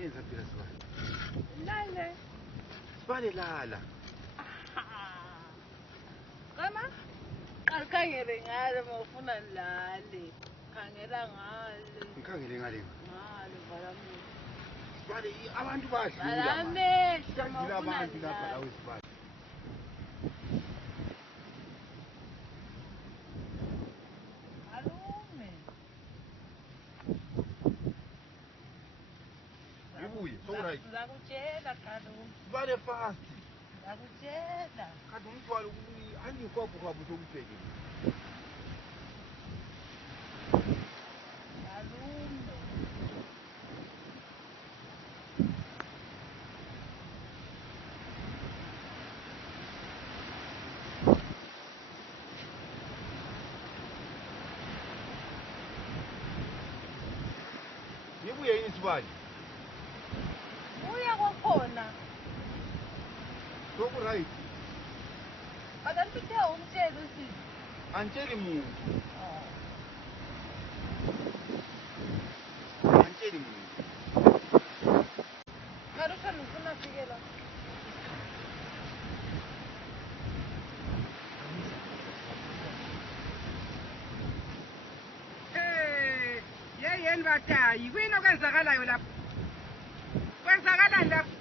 yenza phela Sibale. Lale. Sibale lala. Kana? Alikhangele ngale mawufuna lale. Khangela ngale. Ngikhangele ngale. Ngale balamu. Sibale abantu badlula. Balame, Badlula abantu lapha la weSibale. Right. Ngakutshela kaloku. Sibale fast. Ngakutshela. Kanti umthwalo angikwapho kwabo sokubheke. Malume. Ngibuye yini Sibale? Uya kwakhona. Soku right. Kanti uthe umtshela uSisi. Antsheli muntu. Antsheli muntu. Kanti ufuna afike la. Yeyeni batayi, kuyini okwenzakalayo lapho? Kwenzakalani lapho?